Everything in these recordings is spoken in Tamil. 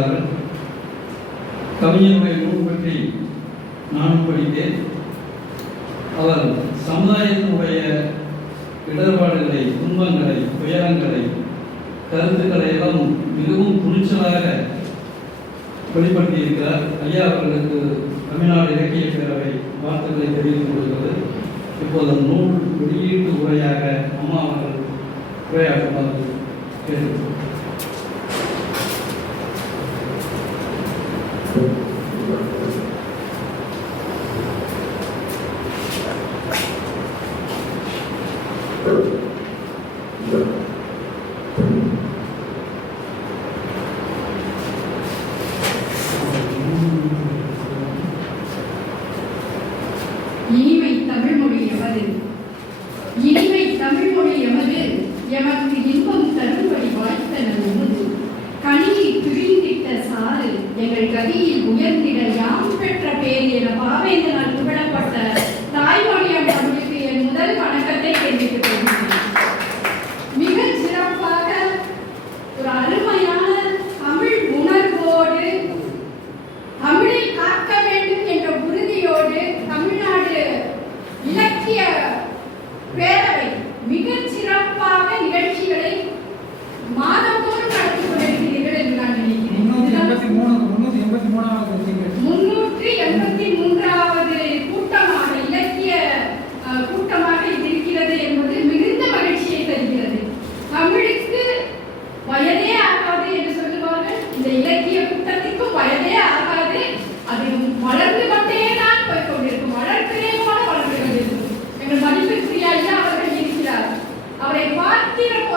இருக்கிறார்கள் கவிஞருடைய நூல் பற்றி நானும் படித்தேன். அவர் சமுதாயத்தினுடைய இடர்பாடுகளை துன்பங்களை துயரங்களை கருத்துக்களை எல்லாம் மிகவும் துணிச்சலாக வெளிப்படுத்தியிருக்கிறார். ஐயா அவர்களுக்கு தமிழ்நாடு இலக்கிய பேரவை வார்த்தைகளை தெரிவித்துக் கொள்கிறது. இப்போது நூல் வெளியீட்டு உரையாக அம்மா அவர்கள் உரையாற்றுமாறு கேட்டுக்கொள்கிறார் இன்பம் தரும்படி வாய்த்தனர் உண்டு கனியை பிழிந்திட்ட சாறு எங்கள் கதியில் உயர்ந்திட யாம் பெற்ற பேர் என பாவேந்தனால் புகழப்பட்ட தாய்மொழியாண்டு தமிழுக்கு என் முதல் வணக்கத்தை தெரிவித்துக் Во-первых,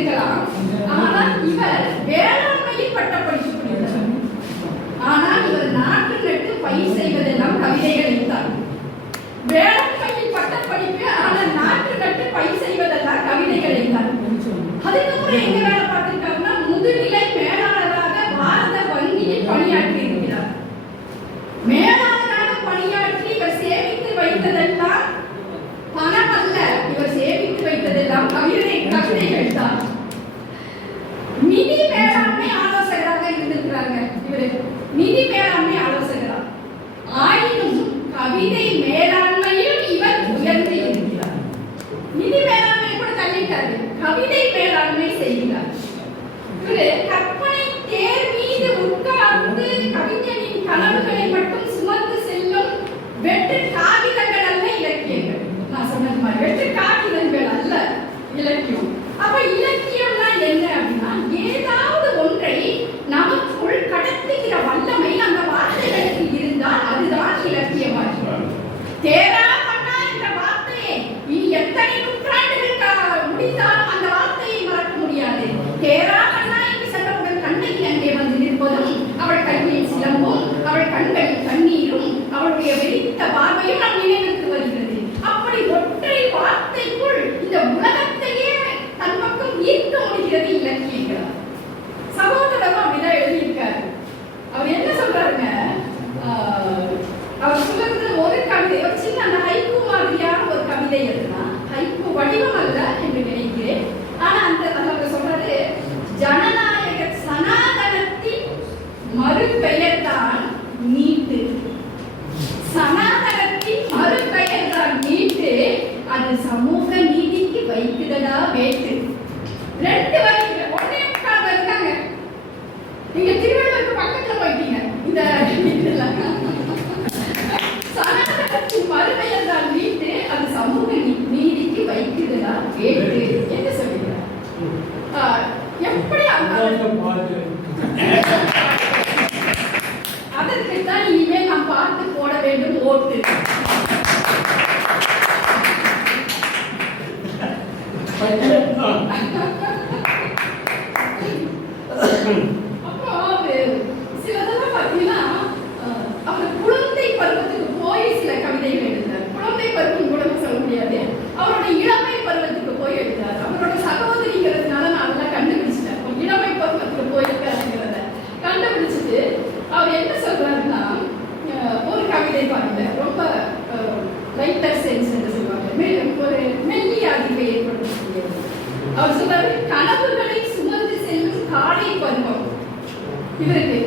இருக்கலாம். ஆனால் இவர் வேளாண்மையில் பட்டப்படிப்பு முடித்தார் ஆனால் இவர் நாட்டு நட்டு பயிர் செய்வதெல்லாம் கவிதைகள் இருந்தார் வேளாண் அவர் சொல்றாரு கனவுகளை சுமந்து செல்லும் காடை பருவம் இவருக்கு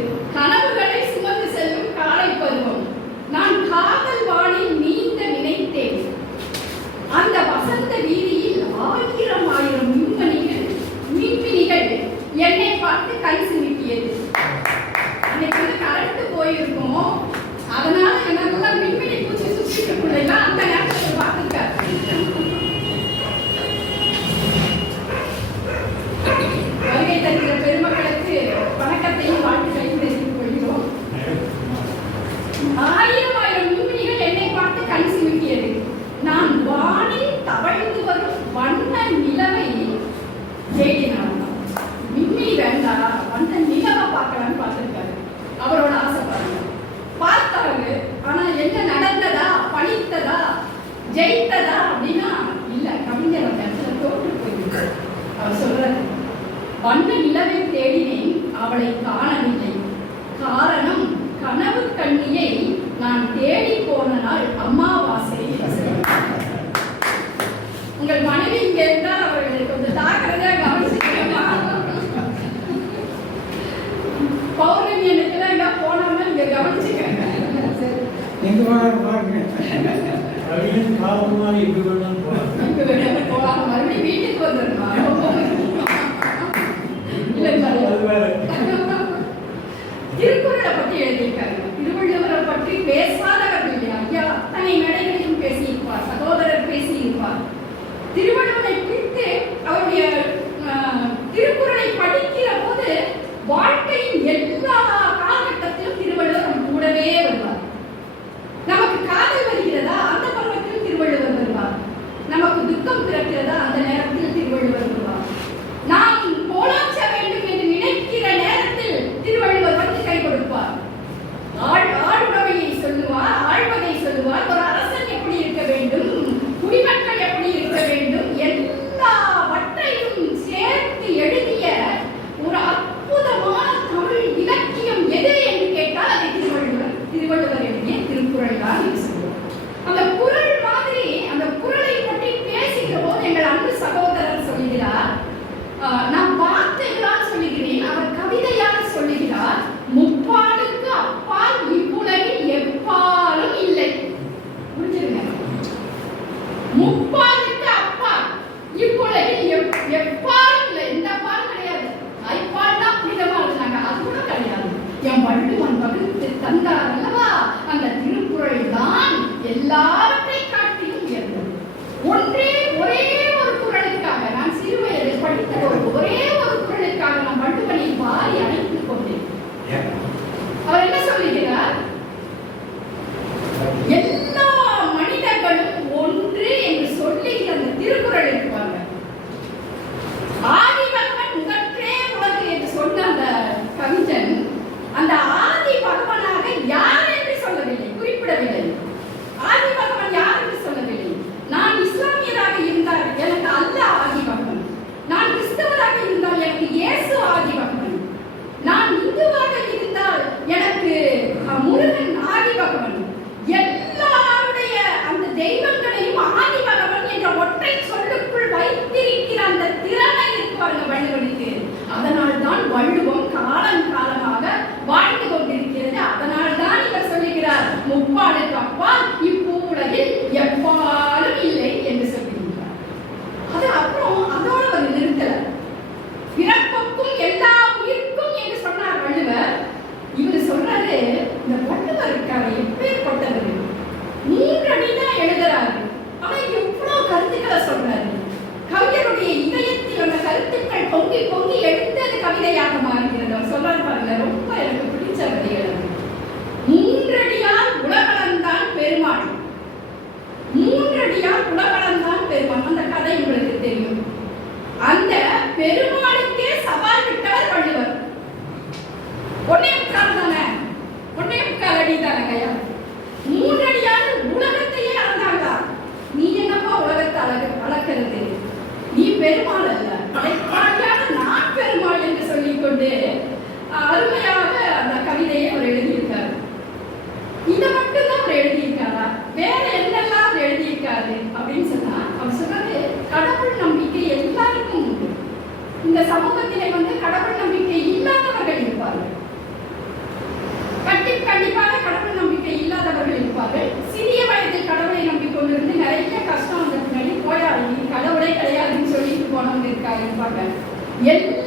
ಎಲ್ಲಿ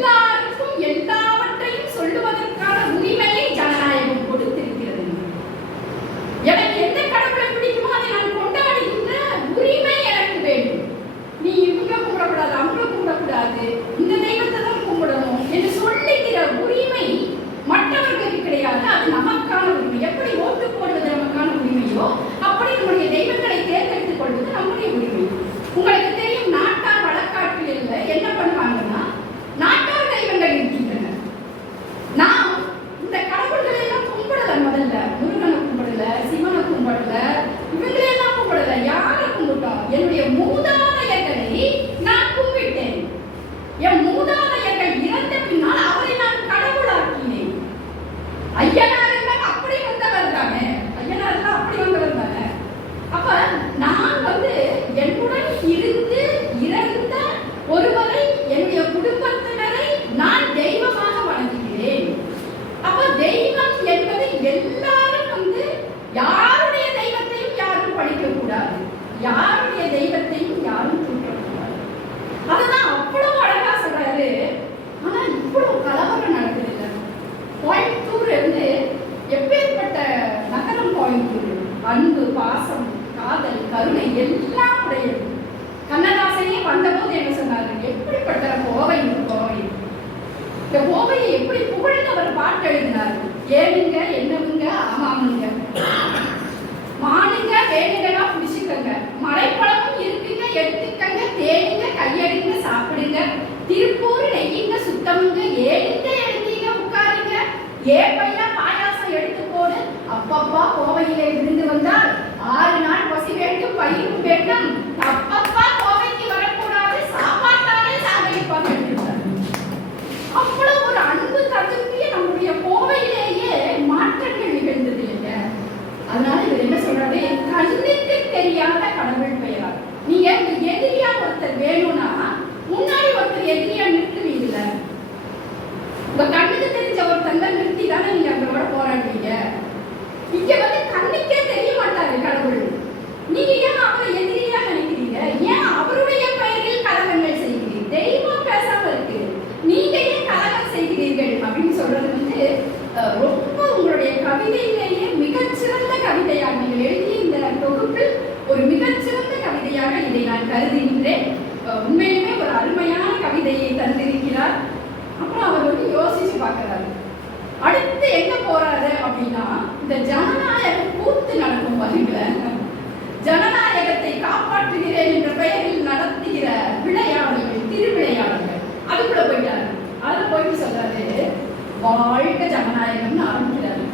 வாழ்க ஜனநாயகம்னு ஆரம்பிக்கிறாரு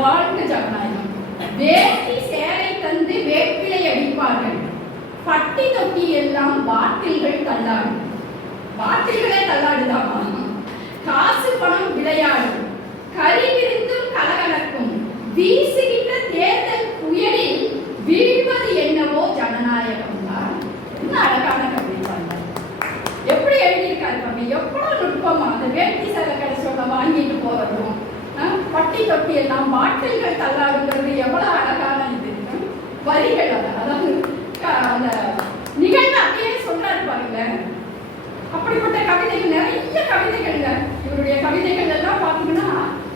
வாழ்க ஜனநாயகம். வேட்டி சேரை தந்து வேப்பிலை அடிப்பார்கள். பட்டி தொட்டி எல்லாம் பாட்டில்கள் தள்ளாடு பாட்டில்களே தள்ளாடுதாமா? காசு பணம் விளையாடும். கறி விருந்தும் கலகலக்கும். வீசி தொட்டி தொட்டி எல்லாம் பாட்டில்கள் தள்ளாடுகிறது. எவ்வளவு அழகான இது வரிகள் அதாவது அந்த நிகழ்வு அப்படியே சொன்னாரு பாருங்களேன் அப்படிப்பட்ட கவிதைகள் நிறைய கவிதைகள்ல இவருடைய கவிதைகள் எல்லாம் பார்த்தீங்கன்னா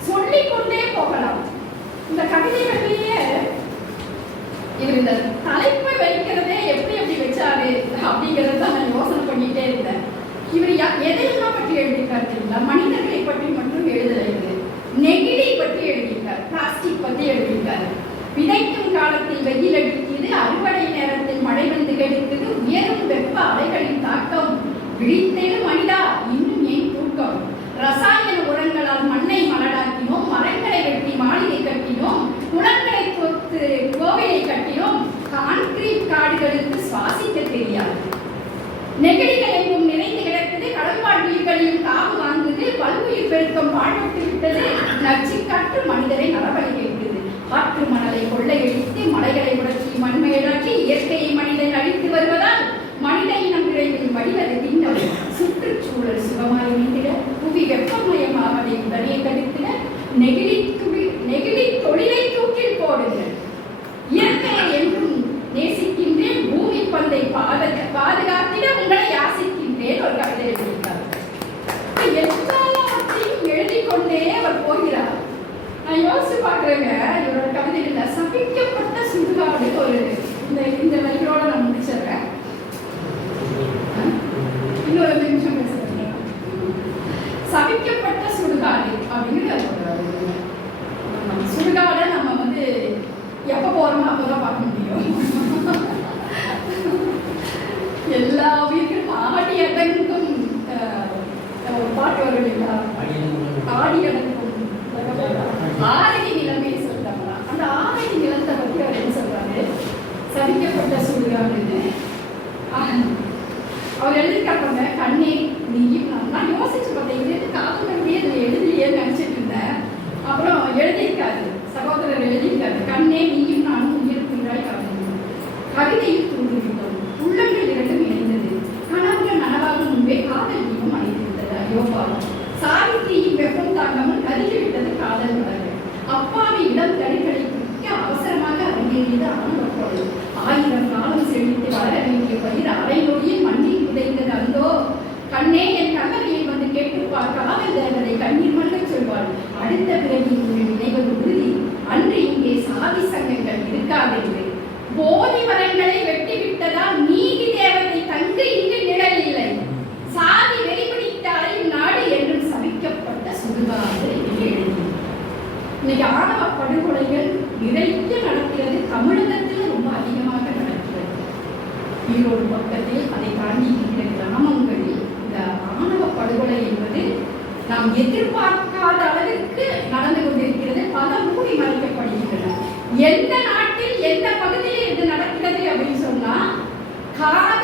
சொல்லிக்கொண்டே போகலாம். இந்த கவிதைகள்லயே இவர் இந்த தலைப்பை நாம் எதிர்பார்க்காத அளவிற்கு நடந்து கொண்டிருக்கிறது. பல மூடி மறைக்கப்படுகின்றன. எந்த நாட்டில் எந்த பகுதியில் இது நடக்கிறது அப்படின்னு சொன்னா கால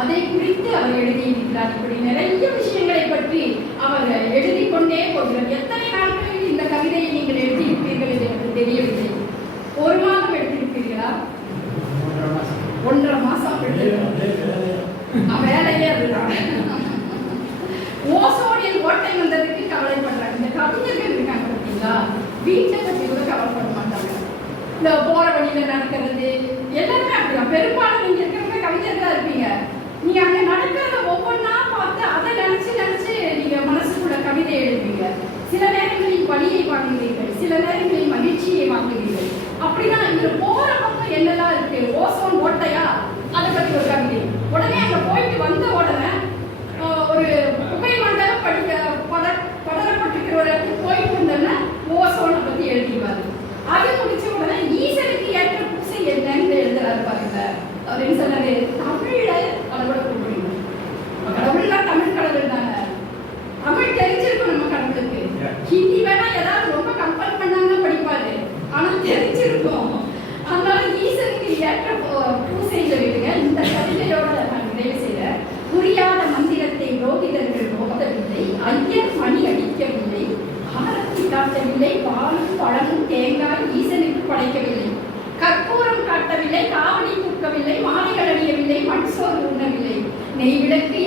அதை குறித்து அவர் எழுதியிருக்கிறார். இப்படி நிறைய விஷயங்களை பற்றி அவர் எழுதி கொண்டே போகிறார். எத்தனை நாட்களில் இந்த கவிதையை நீங்கள் எழுதியிருப்பீர்கள் என்று எனக்கு தெரியவில்லை. ஒரு மாதம் எடுத்திருப்பீர்களா ஒன்றரை மாசம் வேலையே அதுதான். ஓசோனியல் ஓட்டை வந்ததுக்கு கவலை கவலைப்படுறாங்க. இந்த கவிஞர்கள் இருக்காங்க பார்த்தீங்களா? வீட்டை பற்றி கூட கவலை பண்ண மாட்டாங்க. இந்த போற வழியில நடக்கிறது எல்லாருமே அப்படிதான். பெரும்பாலும் நீங்க இருக்கிறவங்க கவிஞர்களா இருப்பீங்க. நீ அங்க நடக்கிறத ஒவ்வொன்னா பார்த்து அதை நினைச்சு நினைச்சு நீங்க மனசுக்குள்ள கவிதை எழுதுவீங்க. சில நேரங்களில் வழியை வாங்குவீர்கள் சில நேரங்களில் மகிழ்ச்சியை வாங்குவீர்கள் அப்படிதான் இதுல போற பக்கம் என்னெல்லாம் இருக்கு? ஓசோன் ஓட்டையா? அதை பத்தி ஒரு கவிதை. உடனே அங்க போயிட்டு வந்த உடனே ஒரு புகை மண்டலம் படிக்க பட படரப்பட்டிருக்கிற ஒரு இடத்துக்கு போயிட்டு இருந்தோம்னா ஓசோனை பத்தி எழுதிடுவாரு. அது முடிச்ச உடனே ஈசனுக்கு ஏற்ற பூசை என்னன்னு எழுதுறாரு பாருங்க. அப்படின்னு சொன்னாரு. காட்டவில்லை பாலும் பழமும் தேங்காய் ஈசனுக்கு படைக்கவில்லை. கற்பூரம் காட்டவில்லை காவடி தூக்கவில்லை மாலைகள் அணியவில்லை மண் சோறு உண்ணவில்லை. நெய் விளக்கு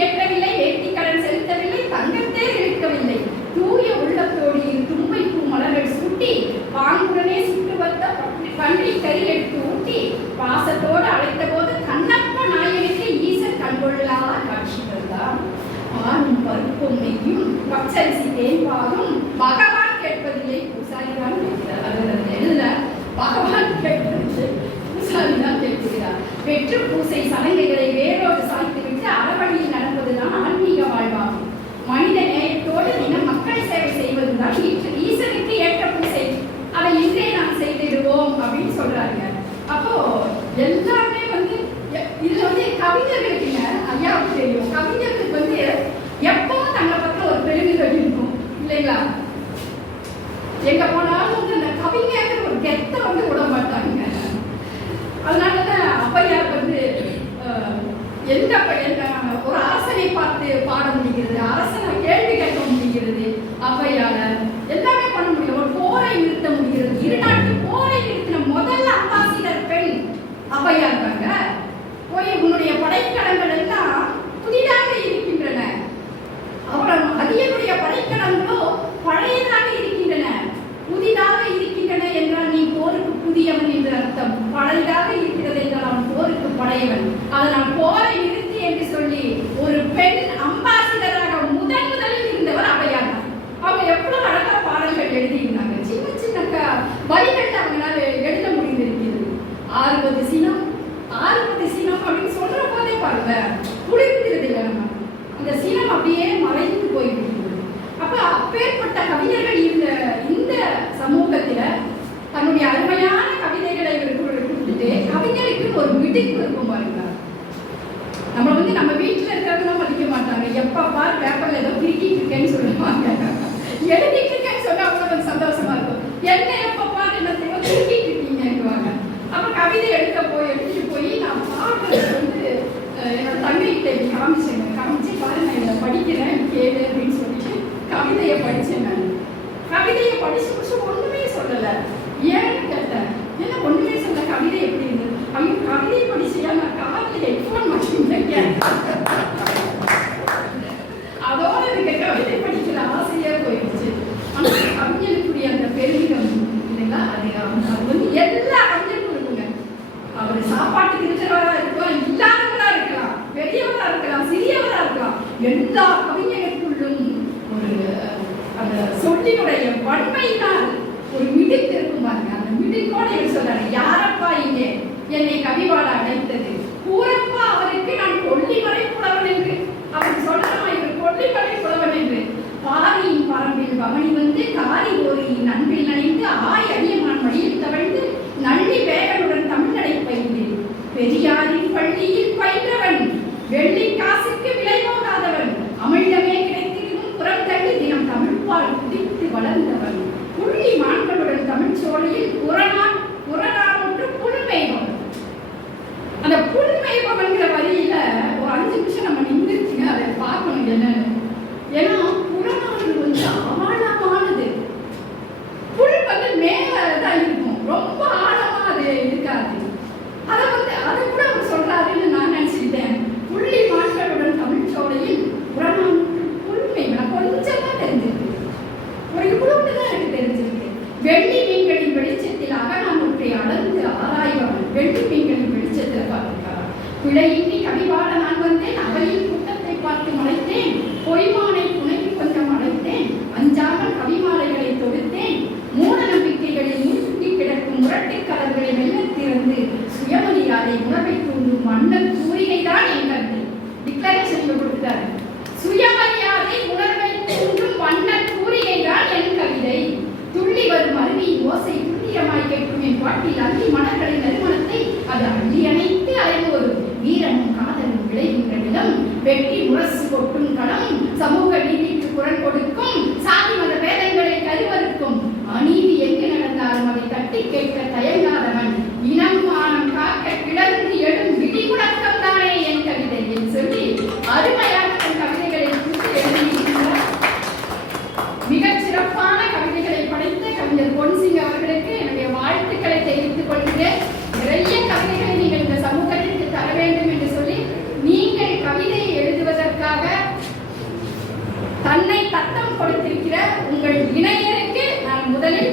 இல்லைங்களா எங்க போனாலும் வந்து அந்த கவிஞர் ஒரு கெத்த வந்து விட மாட்டாங்க. அதனாலதான் அப்பையார் வந்து எந்த வெட்டி முரசு கொட்டும் களம் சமூக நீதிக்கு குரல் கொடுக்கும்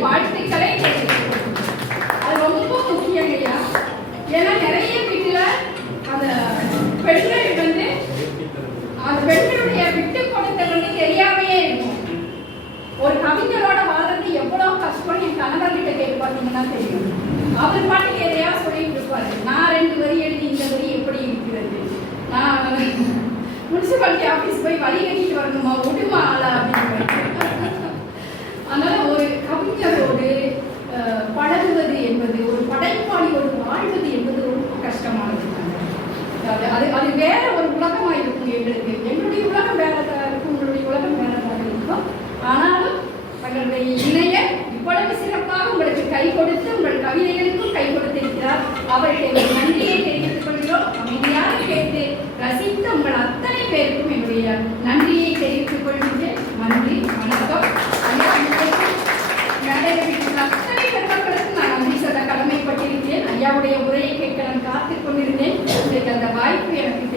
வாழ்த்துக்களை அது ரொம்ப முக்கியம் ஐயா ஏன்னா நிறைய வீட்டில் அந்த பெண்கள் வந்து அந்த பெண்களுடைய விட்டு கொடுத்தவங்க தெரியாமையே இருக்கும். ஒரு கவிஞரோட வாழ்றது எவ்வளோ கஷ்டம் என் கணவர்கிட்ட கேட்டு பார்த்தீங்கன்னா தெரியும். அவர் பாட்டுக்கு எதையா சொல்லி இருப்பாரு நான் ரெண்டு வரி எழுதி இந்த வரி எப்படி இருக்கிறது? நான் முனிசிபாலிட்டி ஆஃபீஸ் போய் வழி கட்டிட்டு வரணுமா? விடுமா ஆளா? அப்படின்னு கூட்டத்தோடு பழகுவது என்பது ஒரு படைப்பாளியோடு வாழ்வது என்பது ரொம்ப கஷ்டமானது. அது அது வேற ஒரு உலகமாக இருக்கும் எங்களுக்கு. எங்களுடைய உலகம் வேறதாக இருக்கும். உங்களுடைய உலகம் வேறதாக இருக்கும். ஆனாலும் தங்களுடைய இணைய இவ்வளவு சிறப்பாக உங்களுக்கு கை கொடுத்து உங்கள் கவிதைகளுக்கும் கை கொடுத்திருக்கிறார். அவருக்கு நன்றியை தெரிவித்துக் கொள்கிறோம். அமைதியாக கேட்டு ரசித்த உங்கள் அத்தனை பேருக்கும் என்னுடைய நன்றி ஐயாவுடைய உரையை கேட்க நான் காத்துக் கொண்டிருந்தேன். இன்றைக்கு அந்த வாய்ப்பு எனக்கு